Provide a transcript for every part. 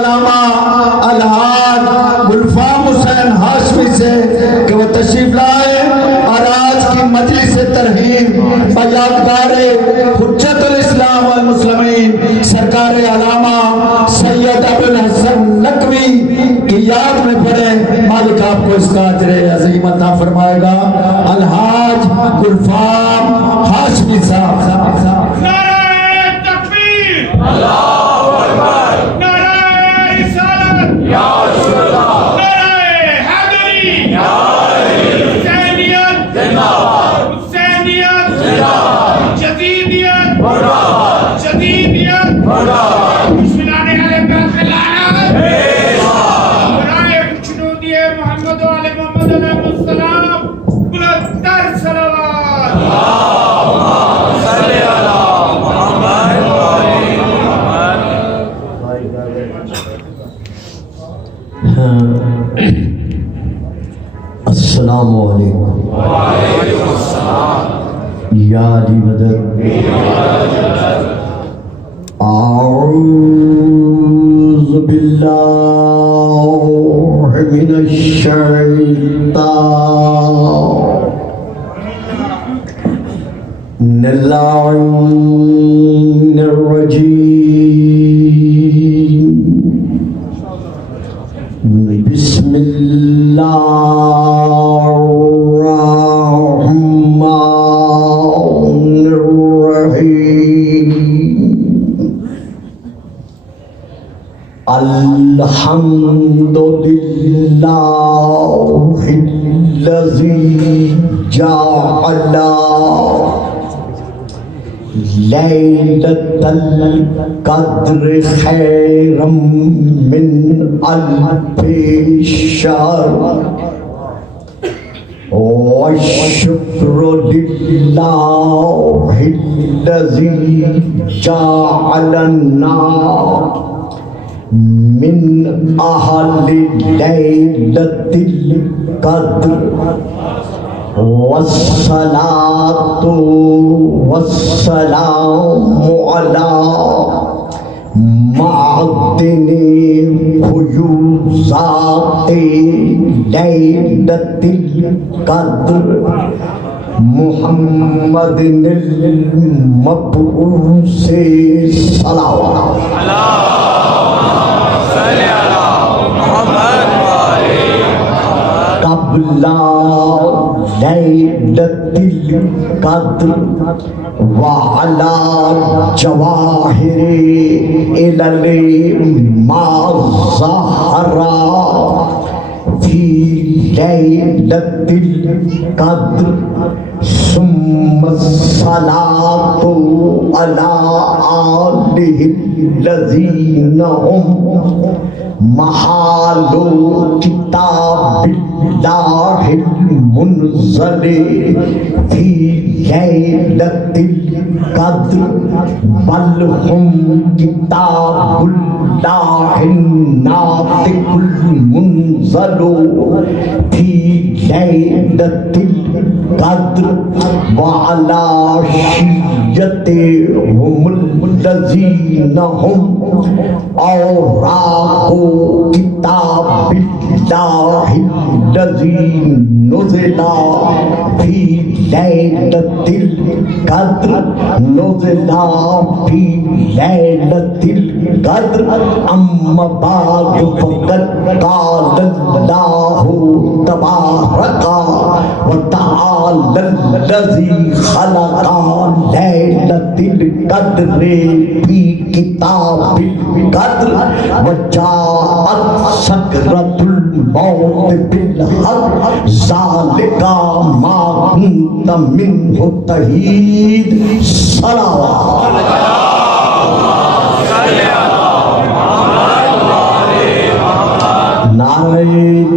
علامہ الحاج گلفام حسین ہاشمی سے کہ وہ تشریف لائے اور آج کی مجلس ترحیب یادگار حجت الاسلام والمسلمین سرکار علامہ سید ابوالحسن نقوی کی یاد میں پڑھیں. مالک آپ کو اس کا اجر عظیم عطا فرمائے گا. الحاج گلفام ہاشمی صاحب. نعرہ تکبیر، اللہ اکبر، نعرہ رسالت، یا رسول اللہ، نعرہ حیدری، یا حسینیت زندہ باد، حسینیت زندہ باد، جدیدیت مردہ باد، جدیدیت مردہ باد. بسم اللہ الرحمن الرحیم. برائے جنودی محمد و آل محمد علیہ السلام بلندتر صلوات. اللہم صلی علی محمد و آل محمد. السلام علیکم. وعلیکم السلام. یا علی مدد. اعوذ باللہ من الشیطان اللعین الرجیم. بسم اللہ الرحمن الرحیم. الحمد للہ الذی جعل لیلۃ القدر خیرا من الف شہر. والشکر للہ الذی جعلنا من اہل لیلۃ القدر. والصلاة والسلام علی معدن فیوضات لیلۃ القدر محمد المبعوث صلوات. قبل لیلۃ القدر وعلی جواہر علل ما ظہر فی لیلۃ القدر. ثم الصلاة علی آلہ الذین هم محال کتاب اللہ المنزل فی لیلۃ القدر. بل هم کتاب اللہ الناطق المنزل فی لیلۃ القدر. وعلی شیعتهم الذین هم اوراق کتاب اللہ الذی نزل فی لیلۃ القدر. نزل فی لیلۃ القدر. اما بعد فقد قال اللہ تبارک وتعالی الذی خلق لیلۃ القدر فی کتاب القدر. وجاءت سکرۃ الموت بالحق. ذالک ما کنت منہ تحید. صلوات. نعرہ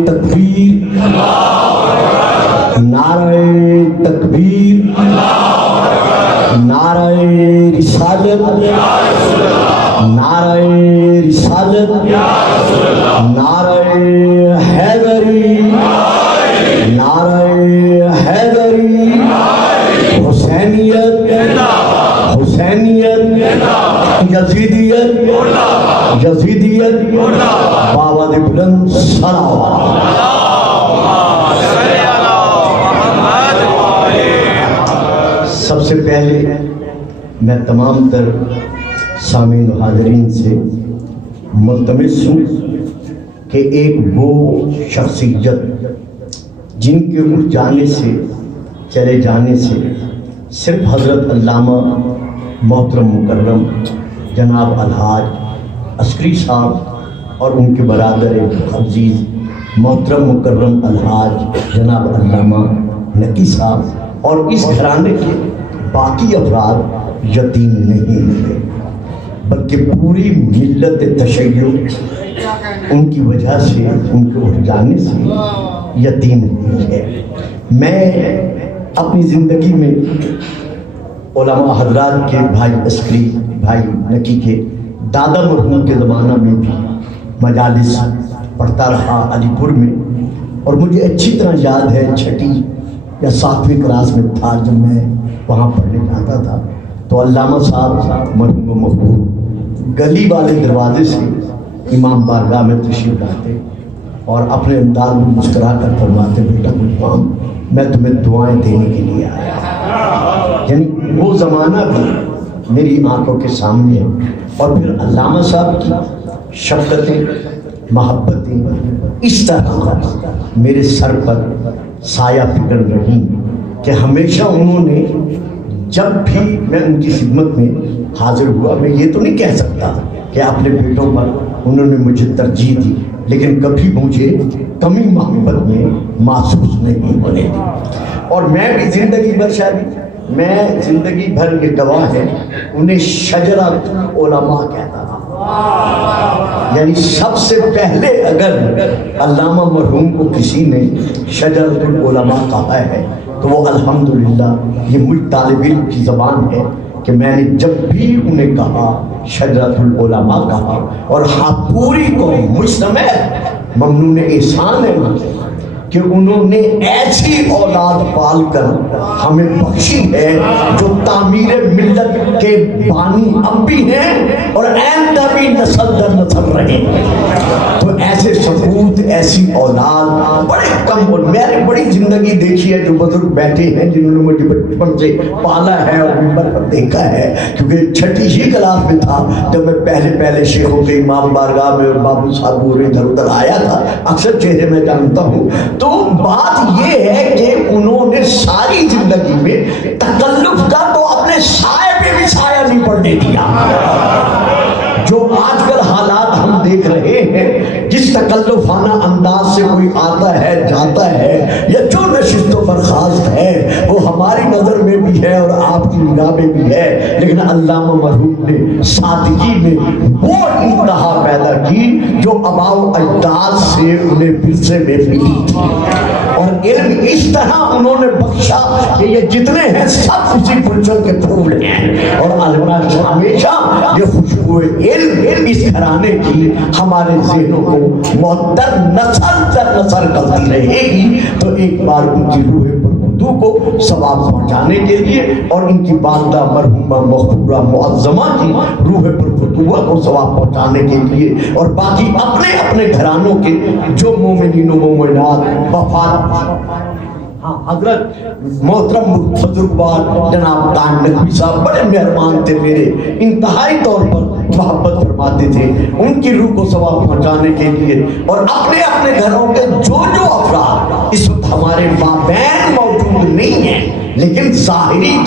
تکبیر، نعرہ تکبیر، نعرہ رسالت، نعرہ رسالت، نعرہ حیدری، نعرہ حیدری. حسینیت، حسینیت، یزیدیت یزیدیت باواد بلند صلوات. سب سے پہلے میں تمام تر سامعین و حاضرین سے ملتمس ہوں کہ ایک وہ شخصیت جن کے اٹھ جانے سے چلے جانے سے صرف حضرت علامہ محترم مکرم جناب الحاج عسکری صاحب اور ان کے برادر عزیز محترم مکرم الحاج جناب علامہ نقی صاحب اور اس گھرانے کے باقی افراد یتیم نہیں ہوئے، بلکہ پوری ملت تشیع ان کی وجہ سے، ان کے اٹھ جانے سے یتیم ہوئی ہے. میں اپنی زندگی میں علماء حضرات کے بھائی عسکری بھائی نقی کے دادا مرحوم کے زمانہ میں بھی مجالس پڑھتا رہا علی پور میں، اور مجھے اچھی طرح یاد ہے 6 یا 7ویں کلاس میں تھا جب میں وہاں پڑھنے جاتا تھا تو علامہ صاحب مرحوم و مقبول گلی والے دروازے سے امام بارگاہ میں تشریف لاتے اور اپنے انداز میں مسکرا کر فرماتے بیٹا غلام میں تمہیں دعائیں دینے کے لیے آیا. یعنی وہ زمانہ بھی میری آنکھوں کے سامنے ہے. اور پھر علامہ صاحب کی شفقتیں محبتیں اس طرح میرے سر پر سایہ فکر رہی کہ ہمیشہ انہوں نے جب بھی میں ان کی خدمت میں حاضر ہوا، میں یہ تو نہیں کہہ سکتا کہ اپنے بیٹوں پر انہوں نے مجھے ترجیح دی، لیکن کبھی مجھے کمی محبت میں محسوس نہیں ہونے دی. اور میں بھی زندگی بھر شادی میں زندگی بھر کے گواہ ہیں انہیں شجرۃ العلماء کہتا تھا. یعنی سب سے پہلے اگر علامہ مرحوم کو کسی نے شجرۃ العلماء کہا ہے تو وہ الحمدللہ یہ مجھ طالب علم کی زبان ہے کہ میں نے جب بھی انہیں کہا شجرۃ العلماء کہا. اور ہاں پوری قوم مجھ سمیت ممنون احسان ہے کہ انہوں نے ایسی اولاد پال کر ہمیں بخشی ہے جو تعمیر ملت کے بانی اب بھی ہیں اور آئندہ بھی نسل در نسل رہے. تو ایسے سپوت ایسی اولاد بڑے کم، اور میں نے بڑی زندگی دیکھی ہے جو بزرگ بیٹھے ہیں جنہوں نے مجھے بچپن سے پالا ہے اور منبر پر دیکھا ہے، کیونکہ 6 ہی کلاس میں تھا جب میں پہلے شیخوں کے امام بارگاہ میں اور بابو صاحب ادھر ادھر آیا تھا. اکثر چہرے میں جانتا ہوں. تو بات یہ ہے کہ انہوں نے ساری زندگی میں تکلف کا تو اپنے سائے پہ بھی سایہ نہیں پڑنے دیا. جو آج کل حالات ہم دیکھ رہے ہیں، جس تکلفانہ انداز سے کوئی آتا ہے جاتا ہے یا جو نشست و برخاست ہے وہ ہماری نظر میں بھی ہے اور آپ کی نگاہ میں بھی ہے، لیکن علامہ مرحوم نے سادگی میں وہ انتہا پیدا کی جو آباء و اجداد سے انہیں ورثے میں ملی تھی. اور علم اس طرح انہوں نے بخشا کہ یہ جتنے ہیں سب اسی گلشن کے پھول ہیں. اور ہمیشہ یہ خوشبو علم اس گھرانے کی ہمارے ذہنوں کو معطر نسل در نسل کرتی رہے گی. تو ایک بار ان کی روح پر کو ثواب پہنچانے کے لیے اور ان کی والدہ مرحومہ مغفورہ معظمہ کی روح پر فتوہ کو ثواب پہنچانے کے لیے اور باقی اپنے اپنے گھرانوں کے جو مومنین و مومنات وفات. حضرت محترم بزرگوار جناب دان نقوی صاحب بڑے مہربان تھے، میرے انتہائی طور پر محبت فرماتے تھے. ان کی روح کو ثواب پہنچانے کے لیے اور اپنے اپنے گھروں کے جو افراد اس وقت ہمارے مابین موجود نہیں ہیں لیکن ظاہری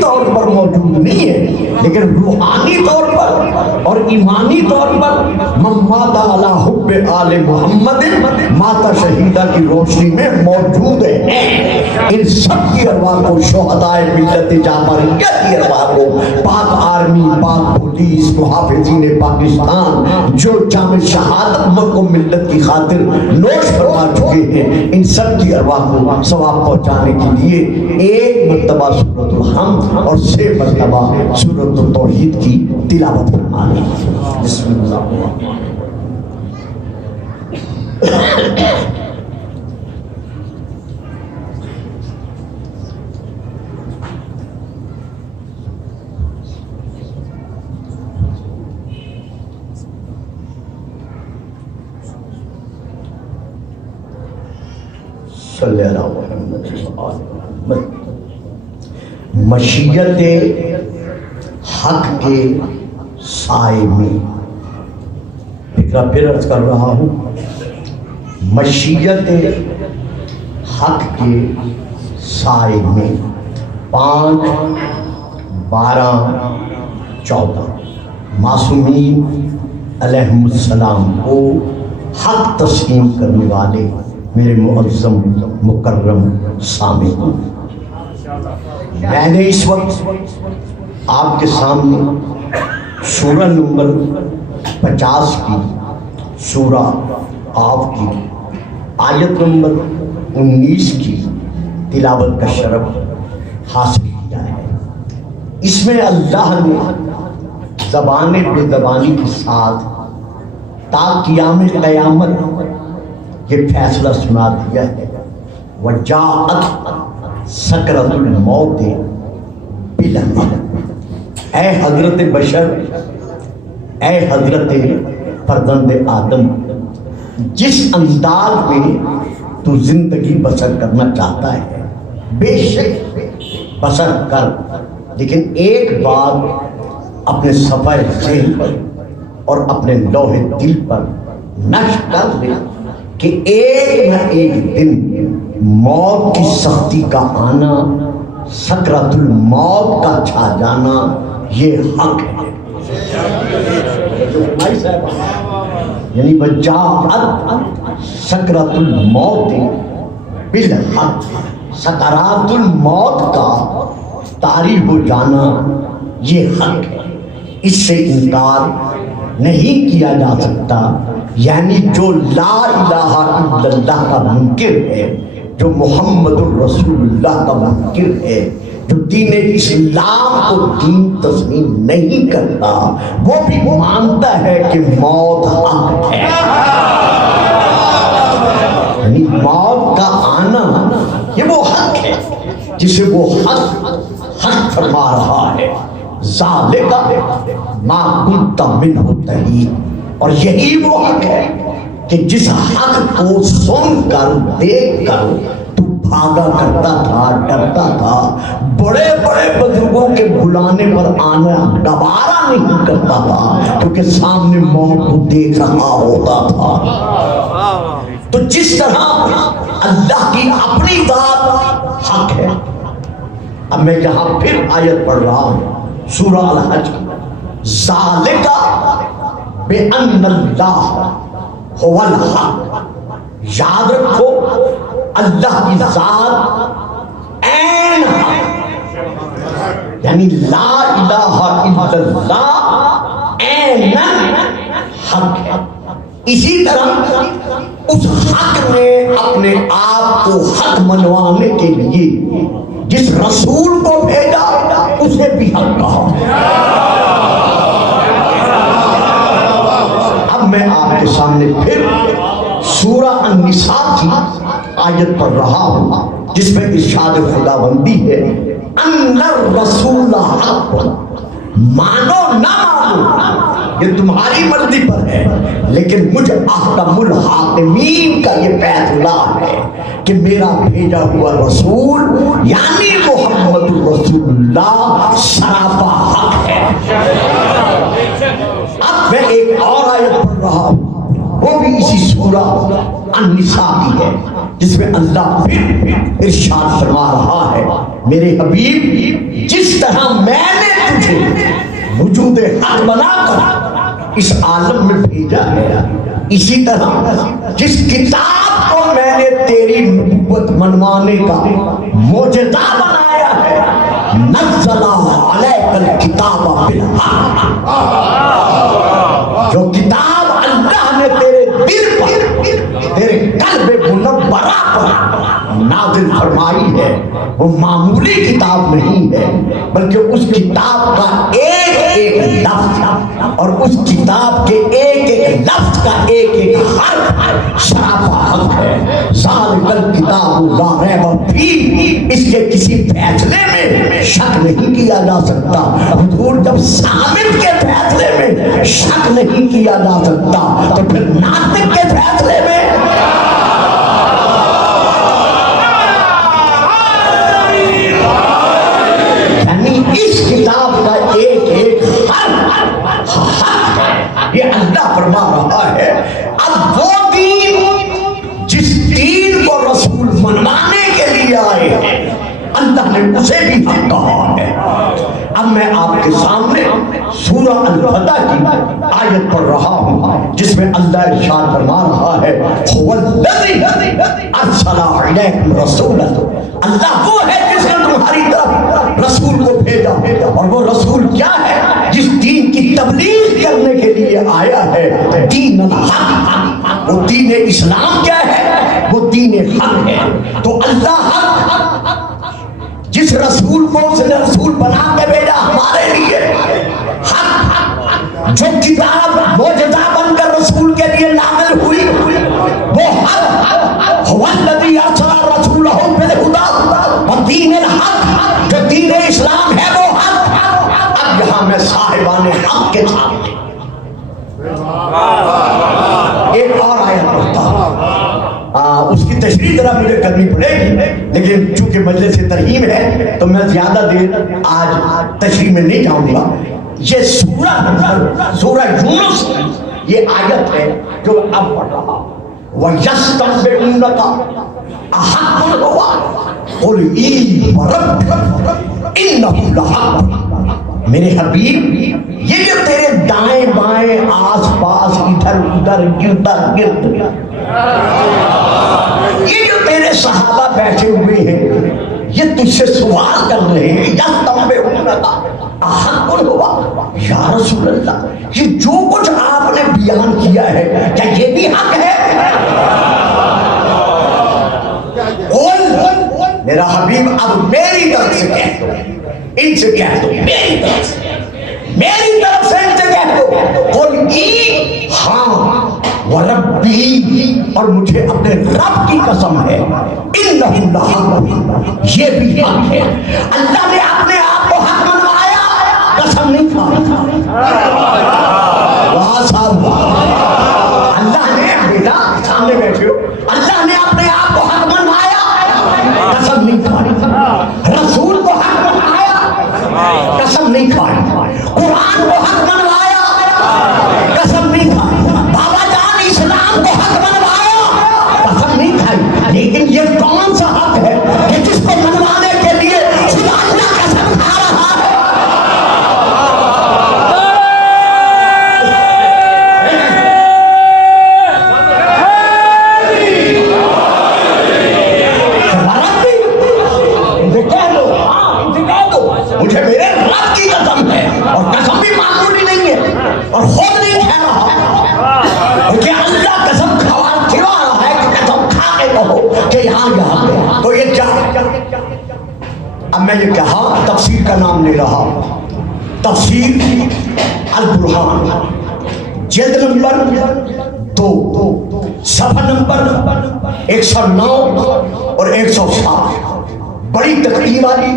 طور پر موجود نہیں ہے لیکن روحانی طور پر اور ایمانی طور پر ممات علی حب آل محمد ماتا شہیدہ کی روشنی میں موجود ہیں. ان سب کی ارواح کو شہدائے ملت جعفریہ کی ارواح کو پاک آرمی، پاک پولیس، محافظین پاکستان جو جام شہادت ملک و ملت کی خاطر نوش فرما چکے ہیں، ان سب کی ارواح کو ثواب پہنچانے کے لیے ایک مرتبہ سورۃ الحمد اور 6 مرتبہ سورۃ التوحید کی تلاوت فرمانی. بسم اللہ. صلی اللہ علیہ وسلم. مشیت حق کے سائے میں، پھر عرض کر رہا ہوں، مشیت حق کے سائے میں 5، 12، 14 معصومین علیہم السلام کو حق تسلیم کرنے والے میرے معظم مکرم سامعین، میں نے اس وقت آپ کے سامنے سورہ نمبر 50 کی، سورہ قاف کی آیت نمبر 19 کی تلاوت کا شرف حاصل کیا ہے. اس میں اللہ نے زبان بے زبانی کے ساتھ تا قیام قیامت یہ فیصلہ سنا دیا ہے، وجاءت سکرۃ الموت بالحق. اے حضرت بشر، اے حضرت فرزند آدم، جس انداز میں تو زندگی بسر کرنا چاہتا ہے بے شک بسر کر، لیکن ایک بات اپنے صفحہ ذہن پر اور اپنے لوح دل پر نقش کر دے کہ ایک نہ ایک دن موت کی سختی کا آنا، سکرات الموت کا چھا جانا یہ حق ہے. یعنی وجاءت سکرات الموت بالحق، سکرات الموت کا طاری ہو جانا یہ حق ہے، اس سے انکار نہیں کیا جا سکتا. یعنی جو لا الہ الا اللہ کا منکر ہے، جو محمد الرسول اللہ کا منکر ہے، جو دین اسلام کو دین تسلیم نہیں کرتا، وہ بھی مانتا ہے کہ موت حق ہے. یعنی موت کا آنا یہ وہ حق ہے جسے وہ حق فرما رہا ہے. ذالک ما کنت منہ تحید، اور یہی وہ حق ہے کہ جس حق کو سن کر دیکھ کر تو بھاگا کرتا تھا، ڈرتا تھا، بڑے بڑے بزرگوں کے بلانے پر آنا گوارا نہیں کرتا تھا کیونکہ سامنے موت کو دیکھ رہا ہوتا تھا. تو جس طرح اللہ کی اپنی ذات حق ہے. اب میں یہاں پھر آیت پڑھ رہا ہوں سورہ الحج، ذالک بأن اللہ هو الحق. یاد رکھو اللہ کی ذات عین حق، یعنی لا الہ الا اللہ عین حق ہے. اسی طرح اس حق نے اپنے آپ کو حق منوانے کے لیے جس رسول کو بھیجا اسے بھی حق کہا. اب میں آپ کے سامنے پھر سورہ النساء کی آیت پڑھ رہا ہوں جس میں ارشاد خداوندی ہے، ان الرسول حق، مانو نہ مانو یہ تمہاری مرضی پر ہے، لیکن مجھ احکم الحاکمین کا یہ فیصلہ ہے کہ میرا بھیجا ہوا رسول یعنی محمد رسول اللہ سراپا حق ہے. اب میں ایک اور آیت پڑھ رہا ہوں، وہ بھی اسی سورہ النساء کی ہے جس میں اللہ پھر ارشاد فرما رہا ہے، میرے حبیب جس طرح میں نے تجھے وجود حق بنا کر اس عالم میں بھیجا ہے، اسی طرح جس کتاب کو میں نے تیری نبوت منوانے کا معجزہ بنایا ہے، نزل علیک الکتاب بالحق، جو کتاب اللہ نے تیرے دل پر، تیرے قلب منورہ پر نازل فرمائی ہے، وہ معمولی کتاب نہیں ہے بلکہ اس کتاب کا ایک ایک لفظ اور اس کتاب کے ایک ایک لفظ کا ایک ایک حرف سراپا حق ہے. ذالک الکتاب لا ریب فیہ، اس کے کسی فیصلے میں شک نہیں کیا جا سکتا. حضور جب ثابت کے فیصلے میں شک نہیں کیا جا سکتا تو پھر ناطق کے فیصلے میں آئے ہیں اللہ نے اسے بھی حق کہا ہے۔ اب میں آپ کے سامنے سورہ الفتح کی آیت پڑھ رہا ہوں جس میں اللہ ارشاد فرما رہا ہے هو الذی ارسل الیکم رسولا، اللہ وہ ہے جس نے تمہاری طرف رسول کو بھیجا، اور وہ رسول کیا ہے؟ جس دین کی تبلیغ کرنے کے لیے آیا ہے، دین الحق۔ وہ دین اسلام کیا ہے؟ وہ دین حق ہے۔ تو اللہ حق جس رسول کو اس نے رسول بنا کے بھیجا ہمارے لیے، حق جو کتاب معجزہ بن کر رسول کے لیے نازل ہوئی وہ حق، هو الذی ارسل رسولہ بالہدی ودین الحق، جو دین اسلام ہے وہ حق۔ اب یہاں میں صاحبان حق کے سامنے ایک اور آیت پڑھتا ہوں، اس کی تشریح ذرا مجھے کرنی پڑے گی، لیکن چونکہ مجلس ترحیم ہے تو میں زیادہ دیر آج تشریح میں نہیں جاؤں گا۔ یہ سورہ یونس یہ آیت ہے جو اب پڑھ رہا ہوں، وَيَسْتَنبِئُونَكَ أَحَقٌّ هُوَ قُلْ إِي وَرَبِّي إِنَّهُ لَحَقٌّ۔ میرے حبیب یہ جو تیرے دائیں بائیں آس پاس ادھر ادھر گرد یہ جو تیرے صحابہ بیٹھے ہوئے ہیں یہ تجھ سے سوال کر رہے ہیں، یا رسول اللہ یہ جو کچھ آپ نے بیان کیا ہے کیا یہ بھی حق ہے؟ میرا حبیب اب میری طرف سے کہہ دو، ان سے کہہ دو، میری طرف سے ان سے کہہ دو، قل ای، ہاں، وربی، اور مجھے اپنے رب کی قسم ہے، انہ لحق، یہ بھی حق ہے۔ اللہ نے اپنے آپ کو حق منوایا، قسم نہیں کھائی۔ واہ صاحب، اللہ نے بیٹا سامنے بیٹھے ہو، اللہ نے اپنے آپ کو حق منوایا، قسم نہیں کھائی۔ رسول کو حق منوایا، قسم نہیں کھائی۔ قرآن کو حق منوایا، قسم نہیں کھائی۔ بابا جان اسلام کو حق منوایا، قسم نہیں کھائی۔ لیکن یہ کون سا حق ہے کہ جس کو منوانے کے لیے خدا اللہ قسم کھا رہا ہے؟ مجھے میرے رب کی قسم ہے، اور قسم بھی معمولی نہیں ہے اور خود نہیں کہہ رہا، کہ اللہ قسم کھوا رہا ہے کہ قسم کھا کے کہو کہ یہاں تو یہ کیا۔ اب میں یہ کہا تفسیر کا نام لے رہا، تفسیر البرہان جلد نمبر 2 صفحہ نمبر 109 اور 107، بڑی تقریر والی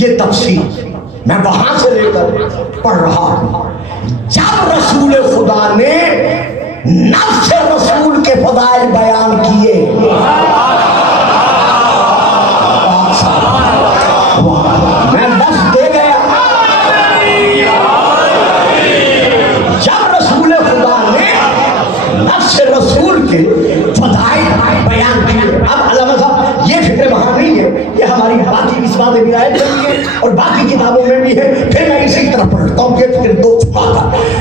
یہ تفسیر میں وہاں سے لے کر پڑھ رہا ہوں۔ جب رسول خدا نے نفس رسول کے فضائل بیان کیے، میں لفظ دے گیا، جب رسول خدا نے نفس رسول کے فضائل بیان کیے۔ اب علامہ صاحب یہ فکر وہاں نہیں ہے، یہ ہماری باقی اسبات ولایت میں بھی ہے اور باقی کتابوں میں بھی ہے۔ پھر میں اسی طرح پڑھتا ہوں کہ پھر دو بات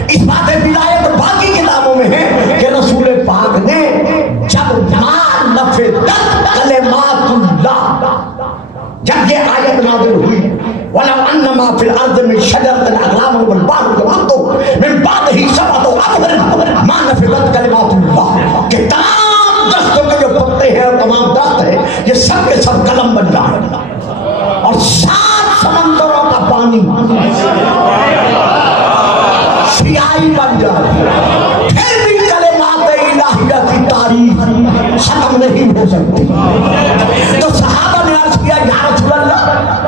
اسبات ولایت اور باقی کتابوں میں ہے کہ رسول پاک نے جب ما نفذت کلمات اللہ، جب یہ آیت نازل ہوئی وَلَوْ أَنَّ مَا فِي الْأَرْضِ مِنْ شَجَرَةٍ أَقْلَامٌ وَالْبَحْرُ يَمُدُّهُ مِنْ بَعْدِهِ سَبْعَةُ أَبْحُرٍ مَا نَفِذَتْ كَلِمَاتُ اللَّهِ، کہ تمام درختوں کے جو پتے ہیں اور تمام درخت ہیں یہ سب کے سب قلم بن جائے اور 7 سمندروں کا پانی سیاہی بن جائے، پھر بھی کلمات الہیہ کی تعریف ختم نہیں ہو سکتی۔ تو صحابہ نے عرض کیا یا رسول اللہ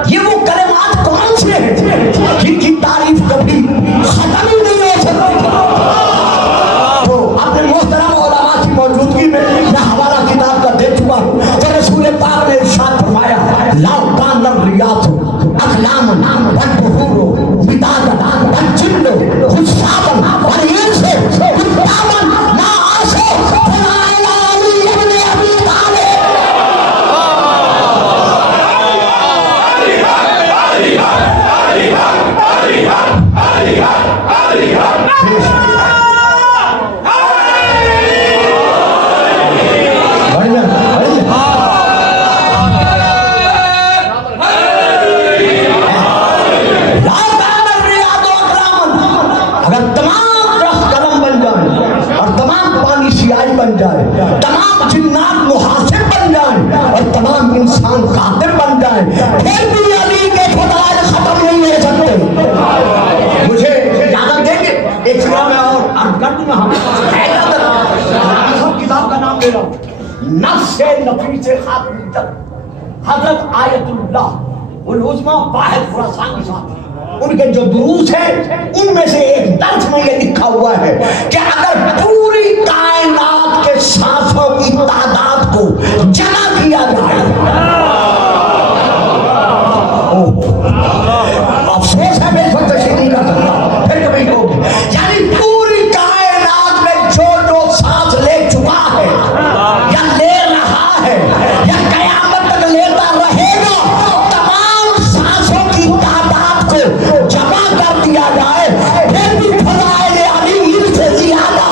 یہ وہ کلمات کون سے ہیں جن کی تعریف کبھی ختم ہی نہیں ہو سکتی؟ تو اپنے محترم علماء کی موجودگی میں میں حوالہ کتاب کا دے چکا ہوں کہ رسول پاک نے ارشاد فرمایا لا کان الریاض اقلام والبحور بدادا والجن حسابا والانس قداما ما عاشوا فلا اله الا ابي طالب۔ حضرت آیت اللہ العظمیٰ واحد خراسان کے ساتھ ان کے جو دروس ہیں ان میں سے ایک درس میں یہ لکھا ہوا ہے کہ اگر پوری کائنات کے سانسوں کی تعداد کو جمع کیا جائے، افسوس ہے میں اس وقت تشریح نہیں کر سکتا، پھر کبھی ہوگی، یعنی پوری کائنات میں جو جو سانس لے چکا ہے یا لے رہا ہے یا قیامت تک لیتا رہے گا، تمام سانسوں کی تعداد کو جمع کر دیا جائے، پھر بھی فضائل علی ان سے زیادہ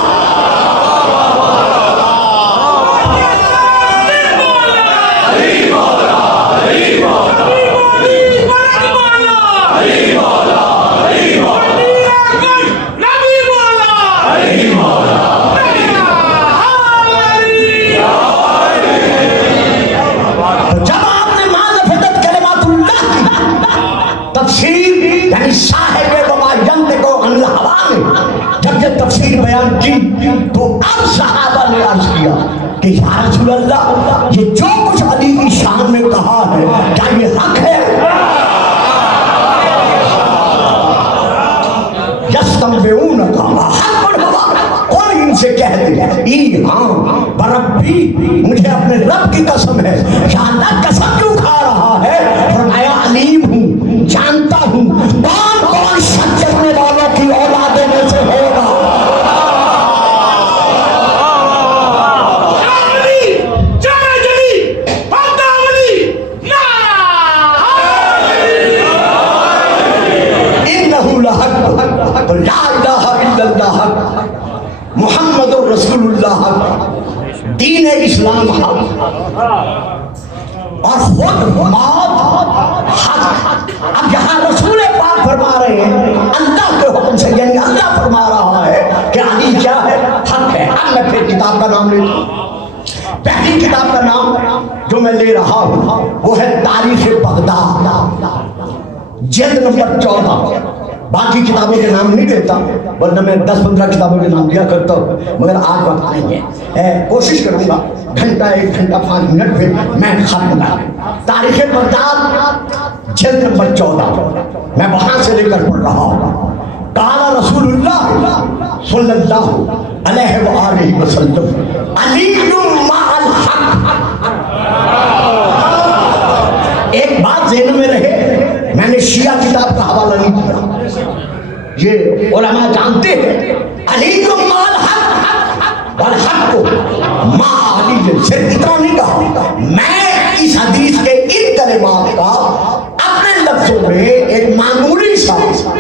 تفسیر بیان کی تو اب صحابہ نے عرض کیا کہ یا رسول اللہ یہ جو کچھ علی کی شان میں کہا ہے کیا یہ حق ہے؟ یستنبئونک حق ہوا، کوئی ان سے کہہ دے ای ہاں بربی مجھے اپنے رب کی قسم ہے، یا اللہ قسم کیوں کھا رہا ہے؟ فرمایا علیم ہوں، جانتا ہوں کون کون شک کرنے والوں کی اولادوں میں سے ہوگا۔ لا الہ الا اللہ محمد رسول اللہ دین اسلام حق اور خود موت حق۔ اب یہاں رسول پاک فرما رہے ہیں اللہ کے حکم سے، یعنی اللہ فرما رہا ہے کہ علی کیا ہے؟ حق ہے۔ اب میں پھر کتاب کا نام لیتا ہوں۔ پہلی کتاب کا نام جو میں لے رہا ہوں وہ ہے تاریخ بغداد، جلد نمبر 14۔ باقی کتابوں کے نام نہیں لیتا، ورنہ میں 10-15 کتابوں کے نام لیا کرتا ہوں، مگر آج وقت نہیں ہے۔ کوشش کروں گا گھنٹہ 1 گھنٹہ 5 منٹ میں میں ختم کروں۔ تاریخ بغداد جلد نمبر 14 میں وہاں سے لے کر پڑھ رہا ہوں۔ قال رسول اللہ صلی اللہ علیہ وآلہ وسلم علی مع الحق۔ ایک بات ذہن میں رہے، میں نے شیعہ کتاب کا حوالہ نہیں کیا، یہ علماء جانتے ہیں علی مع الحق والحق مع علی، صرف اتنا نہیں کہا، میں اس حدیث کے ان کلمات کا اپنے لفظوں میں ایک معمولی سا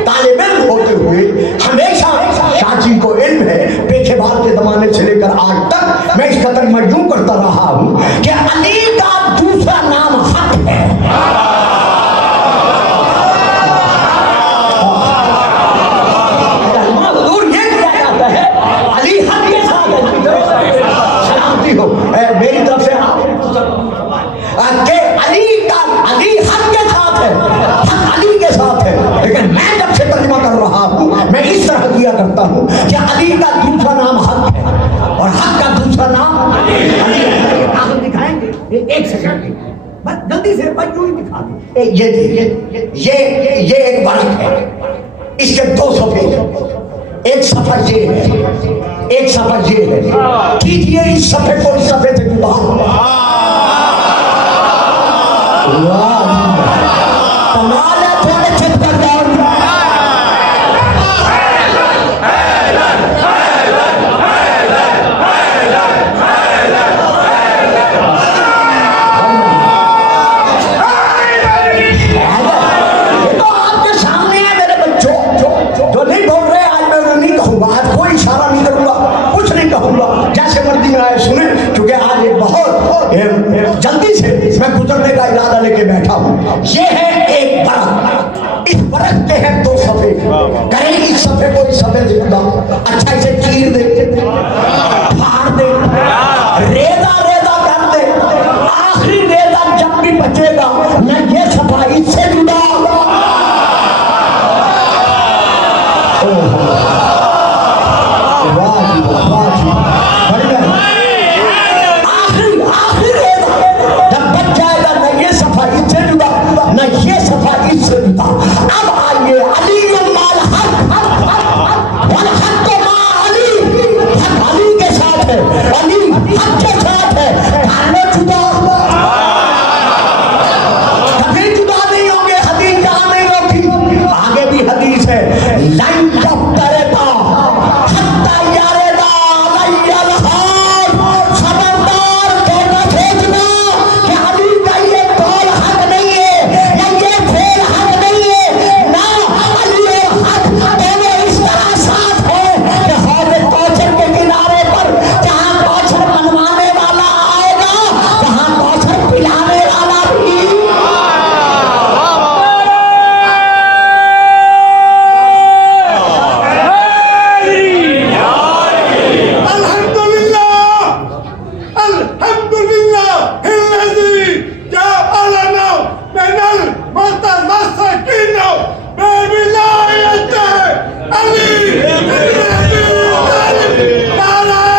طالب علم ہوتے ہوئے ہمیشہ شاچی کو علم ہے، پیچھے بال کے زمانے سے لے کر آج تک میں اس کا ترجمہ یوں کرتا رہا ہوں کہ علی کا دوسرا نام حق ہے۔ میری طرف سے کہ علی حق کے ساتھ ہے، حق علی کے ساتھ ہے، لیکن میں جب سے ترجمہ کر رہا ہوں میں اس طرح کیا کرتا ہوں کہ علی کا دوسرا نام حق ہے اور حق کا دوسرا نام علی ہے۔ کاغذ دکھائیں گے 1 سیکنڈ بس جلدی سے، بس یوں ہی دکھا دیں۔ یہ ایک ورق ہے، اس کے 2 صفحے، ایک صفحہ یہ ہے، ایک صفحہ یہ ہے، کیجئے اس صفحے کو اس صفحے سے جدا۔ کمال ہے، تھوڑے چپ کر جاؤ۔ جیسے مرضی میں آئے سنیں، کیونکہ آج ایک بہت جلدی سے میں گزرنے کا ارادہ لے کے بیٹھا ہوں۔ یہ ہے ایک برق، اس برق کے ہیں 2 صفحے، کریں اس صفحے کو اس صفحے سے جدا، اچھا اسے چیر دے، پھاڑ دے، ریزہ ریزہ کر دے، آخری ریزہ جب بھی بچے گا نہ یہ صفحہ اس سے جدا ہوگا۔ آخری جب بچ نہ یہ صفحہ اس سے جدا. اب آئیے علی مال حق والحق مع علی، حق علی کے ساتھ ہے، علی حق کے ساتھ ہے. کھانے جدا کبھی جدا نہیں ہوں گے. حدیث جہاں نہیں روکی. آگے بھی حدیث ہے لن تفترقا حتی یردا علی الحق. خبردار کہنا سوچنا کہ علی کا یہ قول حق نہیں ہے یا یہ فعل حق نہیں ہے. نہ علی اور حق دونوں اس طرح ساتھ ہیں کہ حوض کوثر کے کنارے پر جہاں کوثر بنوانے والا آئے گا وہاں کوثر پلانے والا بھی. الحمد لله الذي جعلنا من المتمسكين بولاية علي بن أبي طالب.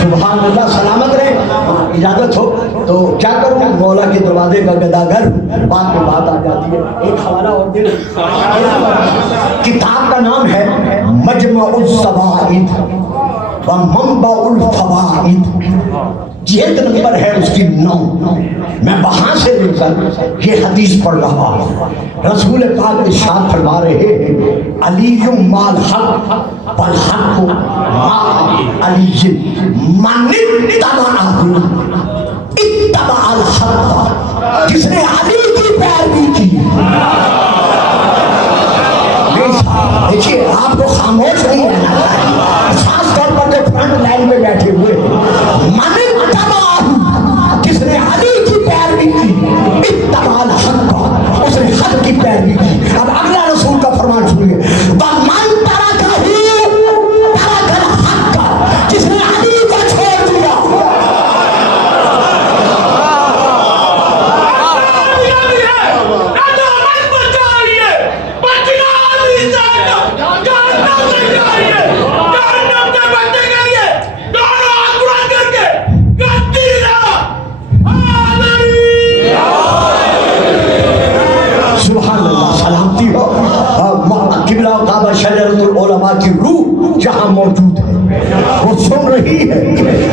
سبحان اللہ. سلامت رہے. اجازت ہو تو کیا کروں، مولا کے دروازے کا گداگر بات میں بات آ جاتی ہے. ایک حوالہ اور دے دو. کتاب کا نام ہے مجمع الزوائد و منبع الفوائد. جلد نمبر ہے اس کی 9. میں وہاں سے لے کر یہ حدیث پڑھ رہا ہوں. رسول پاک ارشاد فرما رہے ہیں علی مال حق والحق مع علی من اتبع الحق. جس نے علی کی پیروی کی. دیکھیے آپ کو خاموش نہیں رہنا چاہیے، خاص طور پر جو فرنٹ لائن میں بیٹھے ہوئے من اتبع، جس نے علی کی پیروی کی. اتبع الحق، اس نے حق کی پیروی کی. اب اگلا رسول کا فرمان سنیے ومن ترکہ ترک الحق، جس نے علی کو چھوڑ دیا. سبحان اللہ. سلامتی ہو. قبلہ کعبہ شجرۃ العلماء کی روح جہاں موجود ہے وہ سن رہی ہے،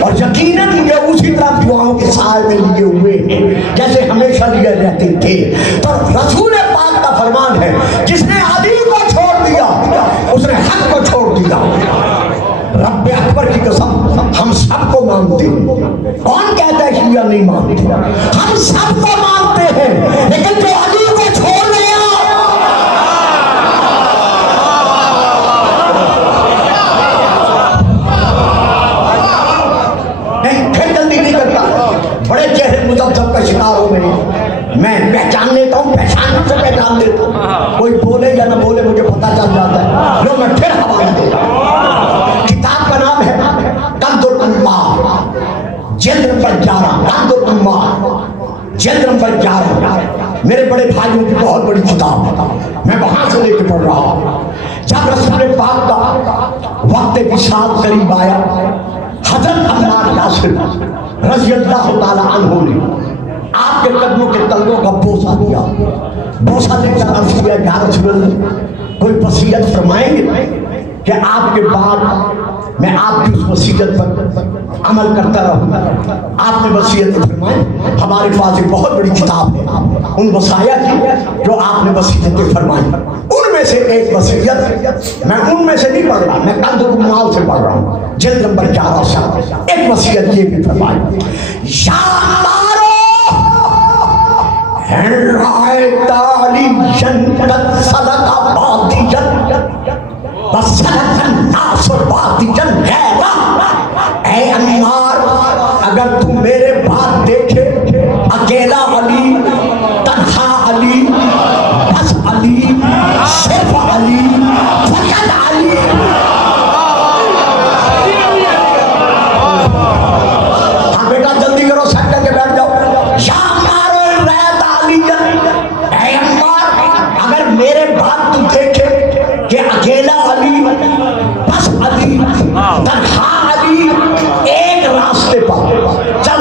اور یقیناً یہ اسی طرح دعاؤں کے سائے میں لیے ہوئے ہیں جیسے ہمیشہ لیے رہتے تھے. تو رسول پاک کا فرمان ہے جس نے علی کو چھوڑ دیا اس نے حق کو چھوڑ دیا. رب اکبر کی قسم ہم سب کو مانتے ہیں. کون کہتا ہے شیعہ نہیں مانتے؟ ہم سب کو مانتے ہیں، لیکن جو علی کو چھوڑ دیا نہیں، پھر جلدی نہیں کرتا. بڑے چہرے مذبذب کا شکار ہو میں پہچان لیتا ہوں، پہچان سے پہچان لیتا ہوں. کوئی بولے یا نہ بولے مجھے پتا چل جاتا ہے. لو میں پھر حوالہ دیتا ہوں. کتاب کا نام ہے کنز الاموال، جلد نمبر 11. کنز الاموال جلد نمبر 11. میرے بڑے بھائیوں کی بہت بڑی کتاب ہے، میں وہاں سے لے کے پڑھ رہا ہوں. جب رسول پاک کا وقت وصال قریب آیا، حضرت عمار یاسر رضی اللہ تعالی عنہ نے آپ کے قدموں کے تلووں کا بوسہ دیا. بوسہ دے کر عرض کیا یا رسول اللہ کوئی وصیت فرمائیں گے کہ آپ کے بعد میں آپ کی اس وصیت پر عمل کرتا رہوں. آپ نے وصیت فرمائی. ہمارے پاس ایک بہت بڑی کتاب ہے ان وصایا کی جو آپ نے وصیتیں فرمائی. ان میں سے ایک وصیت میں ان میں سے نہیں پڑھ رہا، میں کنز الاموال سے پڑھ رہا ہوں جلد نمبر 11 سے. ایک وصیت یہ بھی فرمائی یا مارو رائے علی جنت صدقہ بادیت وصدق الناس بادیت غیرہ. اے عمار اگر تم میرے بعد دیکھے اکیلا علی، تنہا علی، بس علی، صرف علی، فقط علی. ہاں بیٹا جلدی کرو، سیٹ کر کے بیٹھ جاؤ. یا عمار رایت علی، اے عمار اگر میرے بعد تم دیکھے کہ اکیلا علی، بس علی، تنہا علی، ایک راستے پر چل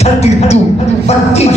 32।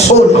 16।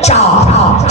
4,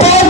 2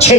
6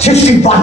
61,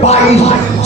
22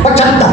75।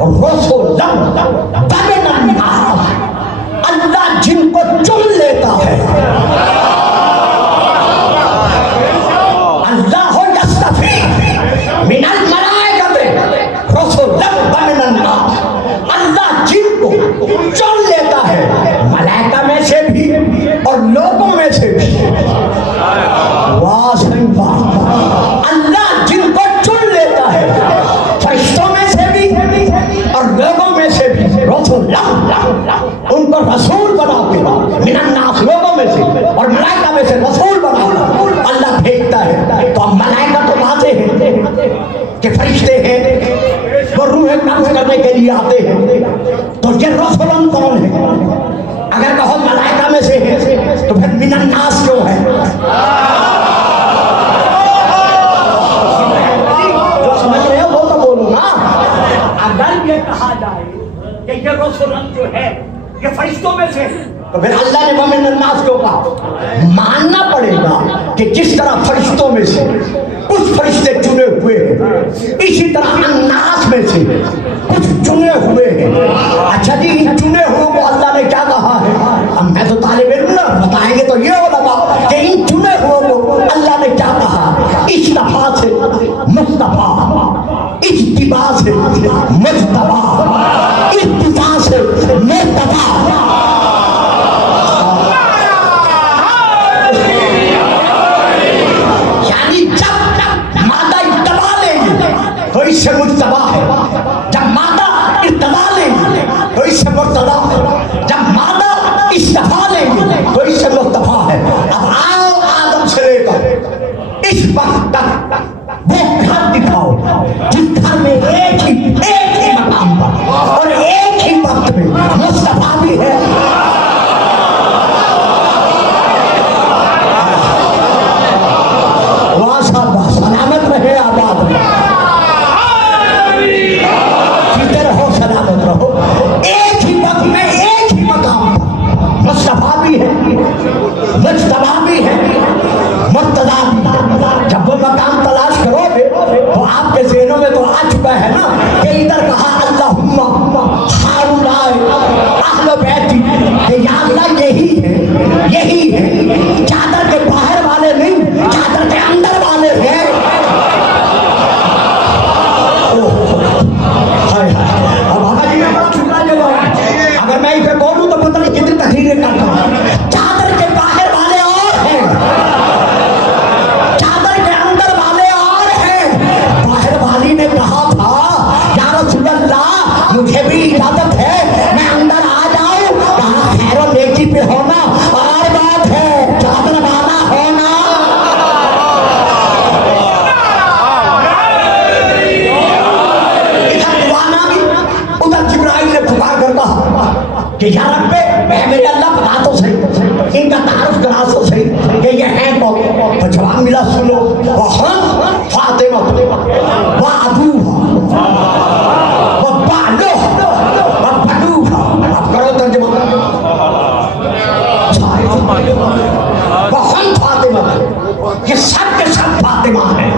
رسولا ومن الناس، اللہ جن کو چن لیتا ہے، اللہ یصطفی من الملائکۃ رسولا ومن الناس، اللہ جن کو چن لیتا ہے ملائکہ میں سے بھی اور لوگوں میں سے بھی۔ واہ صحیح بات، اللہ جن کو چن لیتا ہے فرشتوں میں سے بھی اور لوگوں میں سے بھی، رسول ان کو رسول بنا کے من الناس لوگوں میں سے اور ملائکہ میں سے رسول بنا کے اللہ بھیجتا ہے۔ تو اب ملائکہ تو واضح ہے کہ فرشتے ہیں، وہ روح قبض کرنے کے لیے آتے ہیں، تو یہ رسول کون ہے؟ اگر کہو ملائکہ میں سے ہے تو پھر من الناس کیوں ہے؟ جو سمجھ رہے ہو وہ تو بولو نا۔ اگر یہ کہا جائے کہ یہ رسول جو ہے یہ فرشتوں میں سے ہے تو پھر اللہ نے ومن الناس کیوں کہا؟ ماننا پڑے گا کہ جس طرح فرشتوں میں سے کچھ فرشتے چنے ہوئے ہیں، اسی طرح الناس میں سے کچھ چنے ہوئے ہیں۔ اچھا جی، ان چنے ہوئے کو اللہ نے کیا کہا ہے؟ اب میں تو طالب علم نہ بتائیں گے تو یہ ہوگا کہ ان چنے ہوئے کو اللہ نے کیا کہا؟ اجتبا سے مصطفیٰ، اجتبا سے مجتبا، اتباع سے مرتبہ۔ تو اس سے مجتبا ہے، جب مادہ ارتبا لیں گے تو اس سے مرتبہ ہے، جب مادہ استفا لیں گے تو اس سے مرتبہ ہے۔ اب آؤ آدم سے لے کر اس وقت تک وہ گھر دکھاؤ جس گھر میں ایک ہی مقام پر اور ایک ہی وقت میں مصطفیٰ بھی ہے، سلامت رہے، آباد رہے، جیتے رہو، سلامت رہو۔ ایک ہی وقت میں ایک ہی مقام پر مصطفیٰ بھی ہے، مجتبیٰ بھی ہے، مرتضیٰ بھی ہے۔ جب وہ مقام تلاش کرو گے تو آپ کے ذہنوں میں تو آ چکا ہے نا کہ ادھر کہا اللہم ہؤلاء اہل بیتی، کہ یا اللہ یہی ہے، چادر کے باہر والے نہیں، چادر کے اندر والے ہیں۔ اگر میں اسے بولوں تو پتہ نہیں کتنی تقریریں کرتا ہوں۔ چادر کے باہر والے اور ہیں، چادر کے اندر والے اور ہیں۔ باہر والی نے کہا تھا یا رسول اللہ مجھے بھی اجازت ہے میں اندر آ جاؤں، کہا خیر و نیکی پہ ہونا اور بات ہے، چادر والا ہونا۔ کہ یا رب اے میرے اللہ بتا تو صحیح، ان کا تعارف کرا تو صحیح کہ یہ ہیں کون؟ تو جواب ملا، سنو، وہن فاطمہ وابوہا وبالوہا وبنوہا۔ اب کرو ترجمہ، وہن فاطمہ، یہ سب کے سب فاطمہ ہیں۔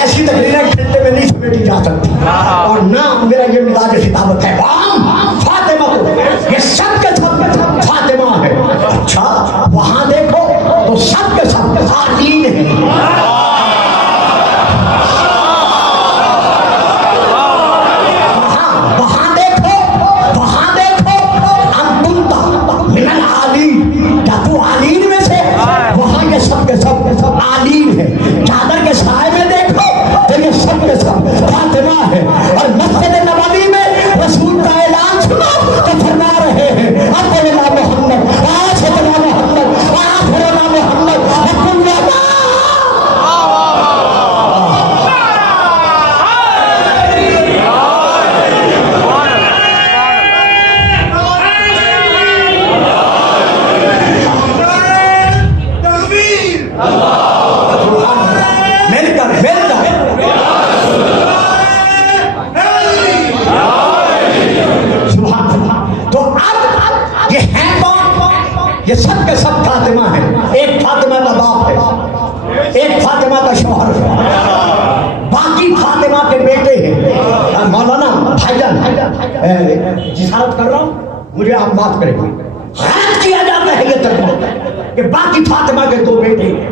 ایسی تقریریں گھنٹے میں نہیں سمیٹی جا سکتی، اور نہ میرا یہ مزاج خطابت ہے۔ فاطمہ کو یہ سب کے سب فاطمہ ہے۔ اچھا وہاں دیکھو تو سب کے سب آلین ہیں۔ وہاں دیکھو انتم من العالین، کیا تو عالین میں سے؟ وہاں یہ سب کے سب عالین ہیں۔ چادر کے سائے میں دیکھو تو یہ سب کے سب فاطمہ ہے، اور مسجد نبوی میں رسول کا اعلان سنو تو فرما رہے ہیں اطلنا محمد، آشتنا محمد، آخرنا محمد، وکلنا مجھے آپ معاف کریں گے، غلط کیا جاتا ہے یہ ترجمہ کہ باقی فاطمہ کے دو بیٹے ہیں،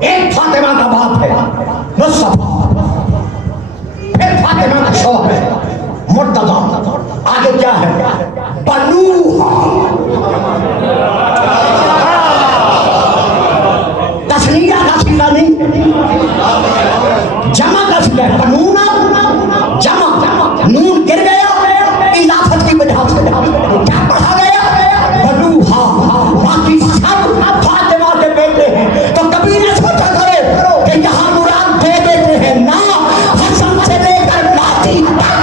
ایک فاطمہ کا باپ ہے مصطفیٰ، پھر فاطمہ کا شوہر ہے مرتضیٰ، آگے کیا ہے بنوہا، تسنیہ کا صیغہ نہیں، جمع کا صیغہ ہے، بنونا جمع، نون گر گیا اضافت کی وجہ سے، کیا پڑھا گیا بنوہا، باقی سب فاطمہ کے بیٹے ہیں۔ تو کبھی نہ سوچا کرو کہ یہاں مراد دو بیٹے ہیں، نہ حسن سے لے کر مہدی تک۔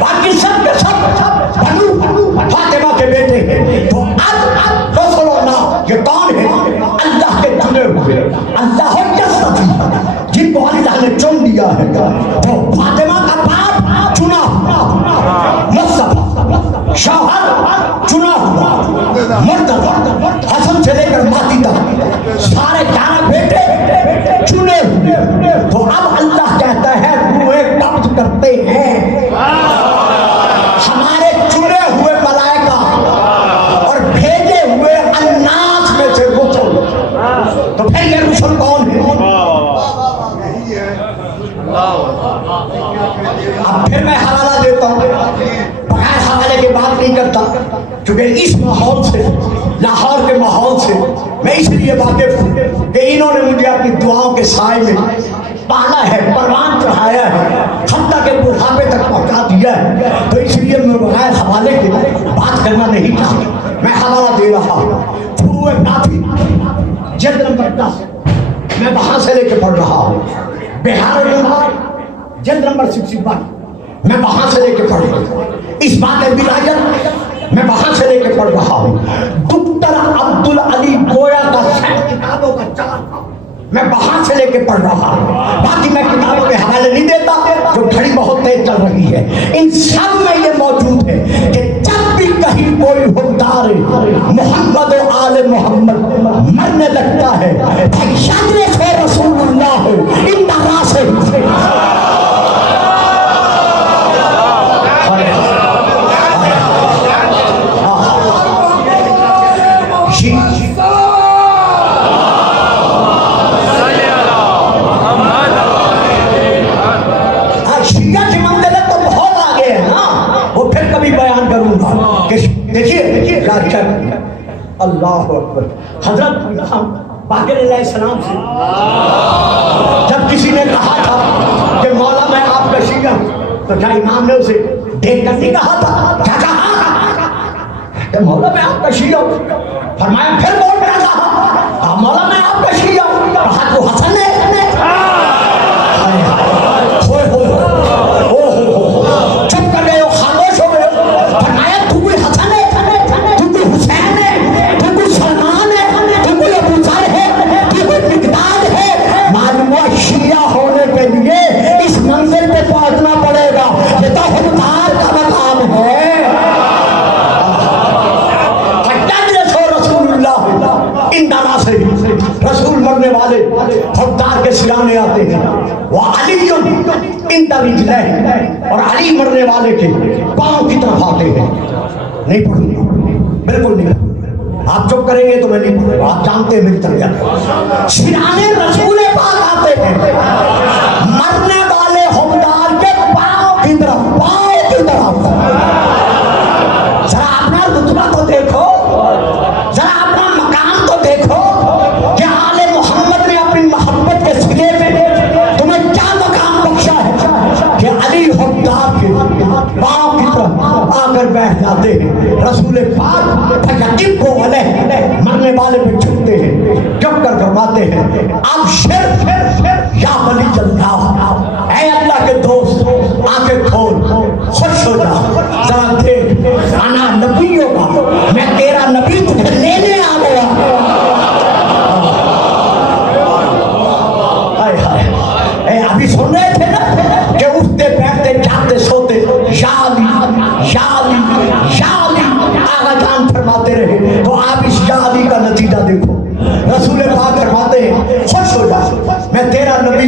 باقی سب کے سب بنو فاطمہ کے بیٹے ہیں۔ تو اب رسول اللہ یہ کون ہے؟ اللہ کے چنے ہوئے، اللہ جن کو اللہ نے چن لیا ہے۔ تو فاطمہ کا باپ چنا ہوا مصطفیٰ، شوہر چنا ہوا مرتضیٰ، حسن سے لے کر مہدی تک سارے 11 بیٹے چنے ہوئے۔ تو اب اللہ کہتا ہے روحیں قبض کرتے ہیں ہمارے چنے ہوئے ملائکہ اور بھیجے ہوئے الناس میں سے رسل۔ تو پھر یہ رسل کون ہے؟ اب پھر میں حوالہ دیتا ہوں، بغیر حوالے کی بات نہیں کرتا کیونکہ اس ماحول سے، لاہور کے ماحول سے میں اس لیے واقف ہوں کہ انہوں نے مجھے اپنی دعاؤں کے سائے میں پالا ہے، پروان چڑھایا ہے، حتیٰ کہ بڑھاپے تک پہنچا دیا ہے۔ تو اس لیے میں بغیر حوالے کے بات کرنا نہیں چاہتا، میں حوالہ دے رہا ہوں۔ فروع کافی جلد نمبر 10 میں وہاں سے لے کے پڑھ رہا ہوں، بہار جلد نمبر 61 میں وہاں سے لے کے پڑھ رہا ہوں، اس بات ولایت میں وہاں سے لے کے پڑھ رہا ہوں۔ ڈاکٹر عبدالعلی گویا کا سیٹ کتابوں کا چار تھا، میں وہاں سے لے کے پڑھ رہا ہوں۔ باقی میں کتابوں کے حوالے نہیں دیتا، جو گھڑی بہت تیز چل رہی ہے۔ ان سب میں یہ موجود ہے کہ جب بھی کہیں کوئی حکمدار محمد و آل محمد مرنے لگتا ہے، یاد سے رسول اللہ ان طرح سے اللہ اکبر۔ حضرت باقر علیہ السلام سے جب کسی نے کہا تھا کہ مولا میں آپ کا شیعہ ہوں، تو کیا امام نے اسے دیکھ کر نہیں کہا تھا؟ کیا کہا کہ مولا میں آپ کا شیعہ ہوں؟ فرمایا پھر بول رہا کہا مولا میں آپ کا شیعہ ہوں، کہا تو حسن ہے۔ چپ کر گئے ہو، خاموش ہو گئے ہو۔ فرمایا تو کوئی حسن ہے، تو کوئی حسین ہے، تو کوئی سلمان ہے، تو کوئی ابو ذر ہے، تو کوئی مقداد ہے۔ معلوم ہوا شیعہ ہونے کے لیے اس منزل پہ پہنچنا پڑے گا، یہ تو خوددار کا مقام ہے۔ رسول اللہ ان دانا سے رسول مرنے والے خوددار کے سرانے آتے ہیں۔ وہ علی ان رجلین، اور علی مرنے والے کے پاؤں کی طرف آتے ہیں۔ نہیں پڑھوں گا، بالکل نہیں پڑھوں گا، آپ چپ کریں گے تو میں نہیں پڑھوں گا، آپ جانتے ہیں میری طرح سرانے رسول پاک آتے ہیں مرنے والے حکمدار کے پاؤں کی طرف، پاؤں کی طرف۔ ذرا اپنا رتبہ تو دیکھو، ذرا اپنا مقام تو دیکھو کہ آل محمد نے اپنی محبت کے صلے میں تمہیں کیا مقام بخشا ہے کہ علی حکمدار کے پاؤں کی طرف آ کر بیٹھ جاتے ہیں۔ رسول پاک فیقب کو علیہ مرنے والے پہ چھپتے ہیں، جب کر فرماتے ہیں اب شر یا ولی اللہ، اے اللہ کے دوست آنکھیں کھول، خوش ہو جا، ذرا دیکھ انا نبی ہوگا، میں تیرا نبی تجھے لینے آ گیا۔ ابھی سن رہے تھے نا کہ اٹھتے بیٹھتے جاتے سوتے یا علی یا علی یا علی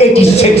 86।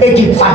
85।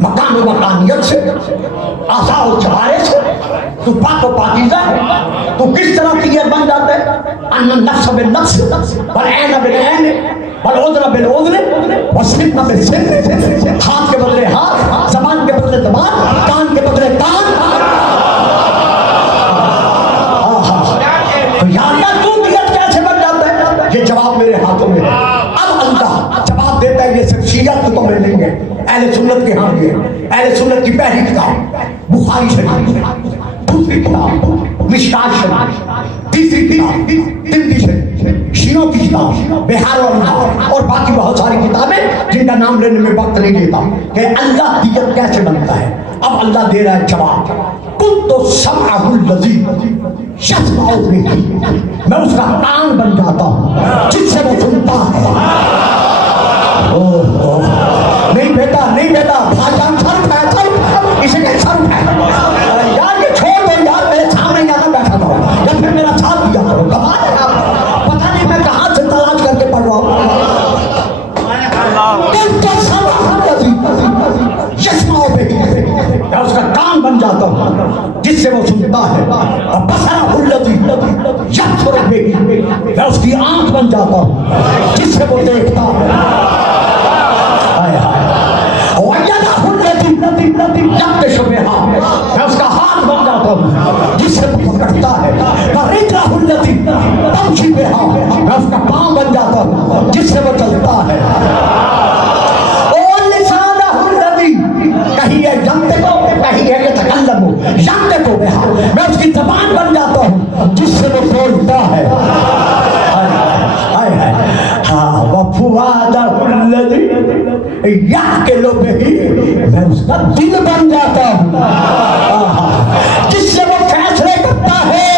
مقام مقامیت سے، آثار و جوارح سے، تو پاک و پاکیزہ ہے، تو کس طرح طیب بن جاتا ہے؟ ان النفس بالنفس والعین بالعین والعذر بالعذر والسن بالسن، ہاتھ کے بدلے ہاتھ، زبان کے بدلے زبان، کان کے بدلے کان. تو یاد تو طیب کیسے بن جاتا ہے؟ یہ جواب میرے ہاتھوں میں ہے. اب اللہ جواب دیتا ہے. یہ شخصیت تو تمہیں نہیں ہے، اہل سنت کے ہاں بھی ہے. اہل سنت کی پہلی کتاب بخاری شریف، دوسری کتاب مشکات شریف، تیسری کتاب ترمذی شریف، شیعوں کی کتاب بہار اور باقی بہت ساری کتابیں جن کا نام لینے میں وقت نہیں دیتا کہ اللہ دیت کیسے بنتا ہے. اب اللہ دے رہا ہے جواب. کنت سمعہ الذی یسمع بہ، میں اس کا کان بن جاتا ہوں جس سے وہ سنتا ہے. نہیں بیٹا نہیں بیٹا، بھاجان سر اٹھایا، سر اٹھایا، اسے کہ سر اٹھایا. یار یہ چھوڑ دو یار، میرے سامنے جانا بیٹھا کرو یا پھر میرا ساتھ دیا کرو. کمال ہے آپ، پتہ نہیں میں کہاں سے تلاش کر کے پڑھ رہا ہوں. یسمع بہ، میں اس کا کان بن جاتا ہوں جس سے وہ سنتا ہے. اور بصرہ الذی یبصر بہ، میں اس کی آنکھ بن جاتا ہوں جس سے وہ دیکھتا ہے. میں اس کا ہاتھ بن جاتا ہوں جس سے وہ پکڑتا ہے. میں اس کا پاؤں بن جاتا ہوں جس سے وہ چلتا ہے. کہیں ہے جانتے کو، کہیں ہے کہ تکلم ہو، جانتے کو میں اس کی زبان بن جاتا ہوں جس سے وہ بولتا ہے. میں اس کا دل بن جاتا ہوں جس سے وہ فیصلے کرتا ہے.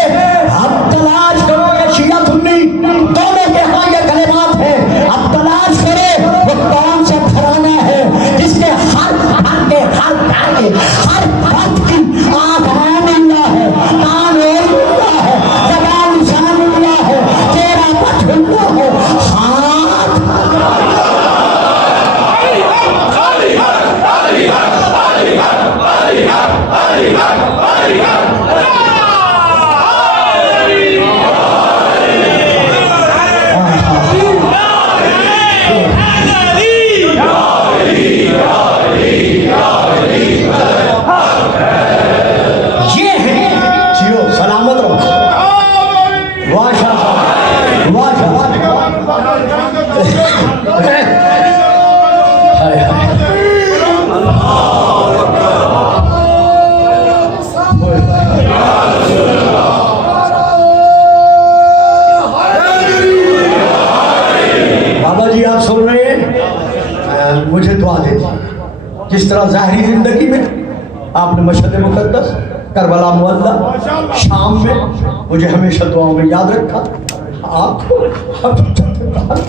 اب تلاش کرو یہ شیعہ سنی دونوں کے ہاں یہ کلمات ہیں. اب تلاش کرو وہ کون سا گھرانہ ہے جس کے ہر گھر کے ہر گھر کے ہر بات کی آنکھ عین اللہ ہے، کان عین اللہ ہے، زبان لسان اللہ ہے، چہرہ وجہ اللہ ہے، ہاتھ مجھے دعا دیتی. جس طرح ظاہری زندگی میں آپ نے مشہد مقدس، کربلا معلیٰ، شام میں مجھے ہمیشہ دعاؤں میں یاد رکھا. آپ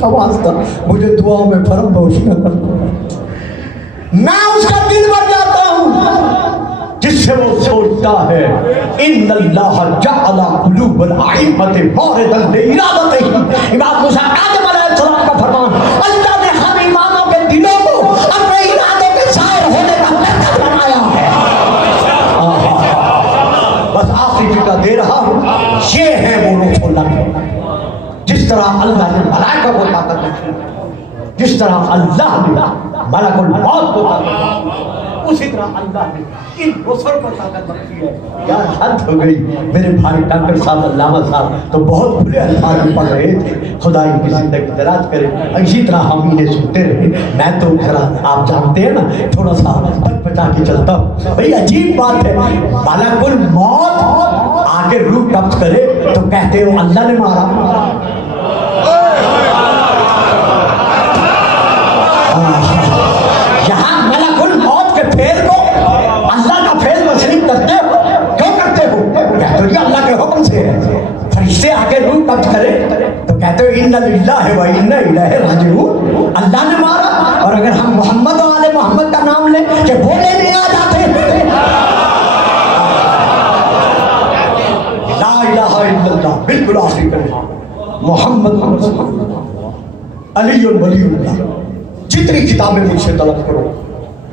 کا واسطہ مجھے دعاؤں میں فرم بخش نہ کرنا. میں اس کا دل بن جاتا ہوں جس سے وہ سوچتا ہے. ان اللہ جعل قلوب الائمۃ موردا لارادتہ. امام موسیٰ کاظم علیہ السلام کا فرمان، اللہ نے ہم اماموں کے دلوں کو اپنے ارادوں کے ظاہر ہونے کا مرکز بنایا ہے. بس آخری فکر دے رہا ہوں، یہ ہے وہ روح اللہ. جس طرح اللہ نے ملائکہ کو طاقت رکھی، جس طرح اللہ نے ملک الموت کو طاقت رکھی، اسی طرح اللہ نے ان رسل کو طاقت رکھی ہے. یار حد ہو گئی. میرے بھائی ڈاکٹر صاحب علامہ صاحب تو بہت کھلے الفاظ میں پڑھ رہے تھے. خدا ان کی زندگی دراز کرے. اسی طرح ہم انہیں سنتے رہے. میں تو ذرا آپ جانتے ہیں نا تھوڑا سا بچ بچا کے چلتا ہوں. بھئی عجیب بات ہے، ملک الموت آ کے روح قبض کرے تو کہتے ہو اللہ نے مارا. یہاں ملک الموت کے فعل کو اللہ کا فعل تسلیم کرتے ہو. کیوں کرتے ہو؟ کہتے ہو یہ اللہ کے حکم سے ہے. فرشتے آ کے روح قبض کرے تو کہتے ہو انا للہ و انا الیہ راجعون. اللہ نے مارا. اور اگر ہم محمد و آل محمد کا نام لیں کہ بولے نہیں آ جاتے. لا الہ الا اللہ بالکل آخری کلمہ محمد علی ولی اللہ. جتنی کتابیں مجھ سے طلب کرو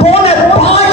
4.5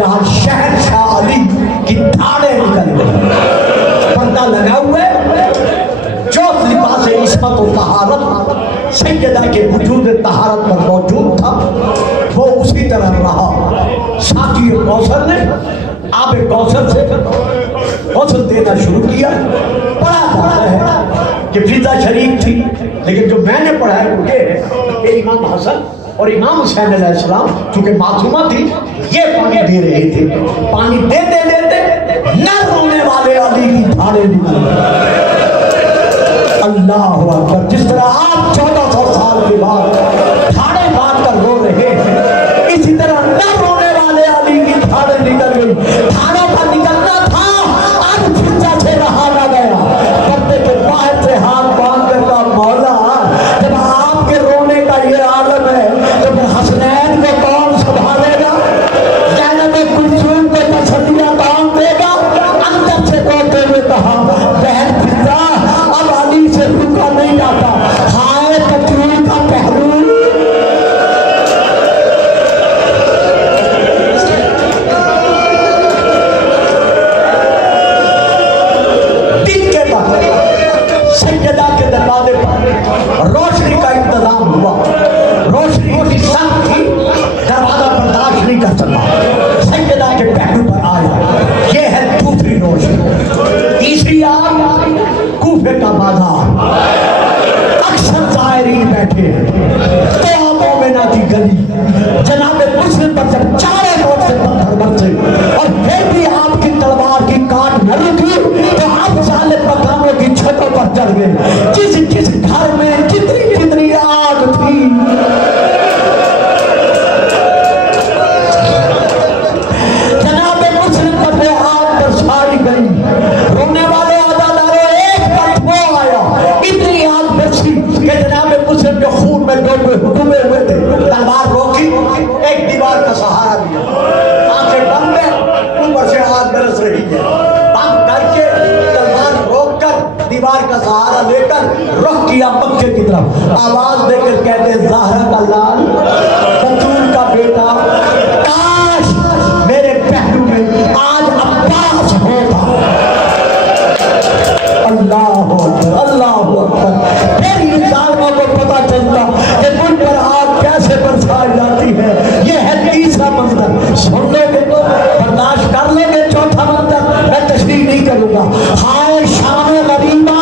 جہاں شہنشاہ علی کی دھاڑیں نکل گئی، پردہ لگا ہوئے، جو لباس عصمت و طہارت سیدہ کے وجود طہارت پر موجود تھا وہ اسی طرح رہا۔ ساقی کوثر نے آب کوثر سے غسل دینا شروع کیا۔ پڑھا جاتا ہے کہ فضا شریف تھی، لیکن جو میں نے پڑھا ہے وہ یہ ہے کہ امام حسن اور امام حسین علیہ السلام چونکہ معصومہ تھی یہ پانی دے رہے تھے، پانی دیتے دیتے نہ رونے والے علی کی دھاڑیں نکل گئی۔ اللہ اکبر، جس طرح آپ 1400 سال کے بعد دھاڑیں باندھ کر رو رہے ہیں، اسی طرح نہ رونے والے علی کی دھاڑیں نکل گئی۔ دھاڑوں کا نکلنا تھا، اب فضا سے رہا نہ گیا، پردے کے باہر سے ہاتھ باندھ کر کہا مولا جب آپ کے رونے کا یہ عالم ہے تو پھر حسنین کو کون سنبھالے گا؟ زینب کلثوم کو تسلیہ کون دے گا؟ اندر سے روتے ہوئے کہا بہن فضا اب علی سے رکا نہیں جاتا، ہائے پتلون کا پہلو۔ دن کے بعد سیدہ کے دروازے پر روشنی کا انتظام ہوا، روشنی کی سخت تھی، دروازہ برداشت نہیں کر سکا، سیدہ کے پہلو پر آیا۔ یہ ہے دوسری روشنی۔ تیسری آگ کوفے کا بازار، اکثر زائرین بیٹھے ہیں، تو مومنہ کی گلی، جناب مسلم پر جب چاروں طرف سے پتھر برسے اور پھر بھی آپ کی تلوار کی کاٹ نہ رکی تو آپ ظالم مقاموں کی چھتوں پر چڑھ گئے۔ جس جس گھر میں جتنی جتنی آگ تھی جناب مسلم پر وہ آگ برسائی گئی۔ رونے والے عزاداروں ایک وقت وہ آیا، اتنی آگ برسی کہ جناب مسلم جو خون میں ڈوبے ہوئے تھے تلوار روکی، ایک دیوار کا سہارا دیا، آنکھیں بند ہیں، اوپر سے آگ برس رہی ہے، بند کر کے تلوار روک کر دیوار کا سہارا لے کر رخ کیا مکے کی طرف، آواز دے کر کہتے زہرا کا لال، بطول کا بیٹا، کاش میرے پہلو میں آج عباس ہوتا۔ اللہ اکبر، اللہ اکبر۔ پھر یہ ظالموں کو پتہ چلتا کہ مجھ پر آگ کیسے برسائی جاتی ہے۔ یہ ہے تیسرا منظر، سن لو گے برداشت کر لیں گے۔ چوتھا منظر میں تشریح نہیں کروں گا۔ ہائے شام غریبہ،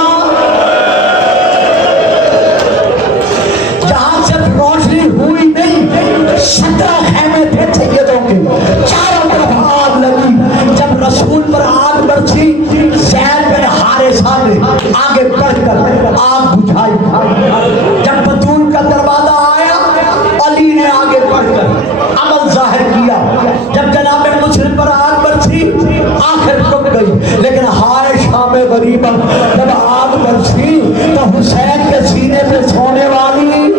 جہاں سے روشنی ہوئی نہیں، 17 خیمے تھے سیدوں کے، چاروں طرف آگ لگی۔ جب رسول پر آگ برسی، زید بن حارثہ نے آگے بڑھ کر آگ بجھائی۔ جب بطول کا دروازہ آیا، علی نے آگے بڑھ کر عمل ظاہر کیا۔ جب جناب مسلم پر آگ برسی، آخر رک گئی، لیکن ہائے شام غریبہ، جب آگ برسی تو حسین کے سینے پہ سونے والی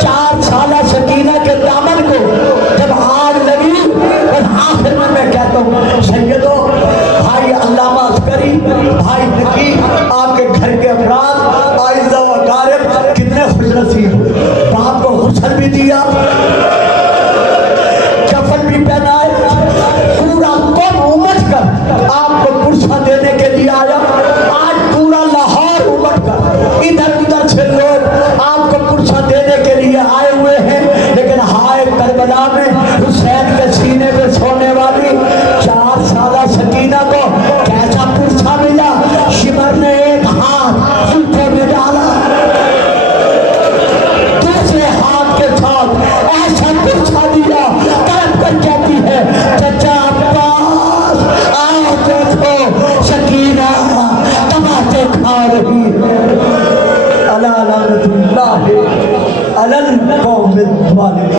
4 سالہ سکینہ کے دامن کو جب آگ لگی، اور آخر میں کہتا ہوں سیدو، بھائی علامہ عسکری، بھائی نکی، آپ کے گھر کے افراد، آئزہ و اقارب کتنے خوش نصیب، باپ کو غسل بھی دیا، کفن بھی پہنائے، پورا قوم امٹ کر آپ کو پرسہ دینے کے لیے آیا۔ آج پورا لاہور امٹ کر ادھر ادھر سے لوگ آپ کو پرسہ دینے کے لیے آئے ہوئے ہیں، لیکن ہائے کربلا میں حسین کے سینے پہ سونے والی 4 سالہ سکینہ کو کیسا پرسہ ملا؟ شمر نے ایک ہاتھ زلفوں میں ڈالا، دوسرے ہاتھ کے ساتھ ایسا پرسہ دیا، تڑپ کر کہتی ہے چچا عباس آؤ دیکھو سکینہ تماچے کھا رہی ہے۔ علی لعنت اللہ علی القوم الظالمین۔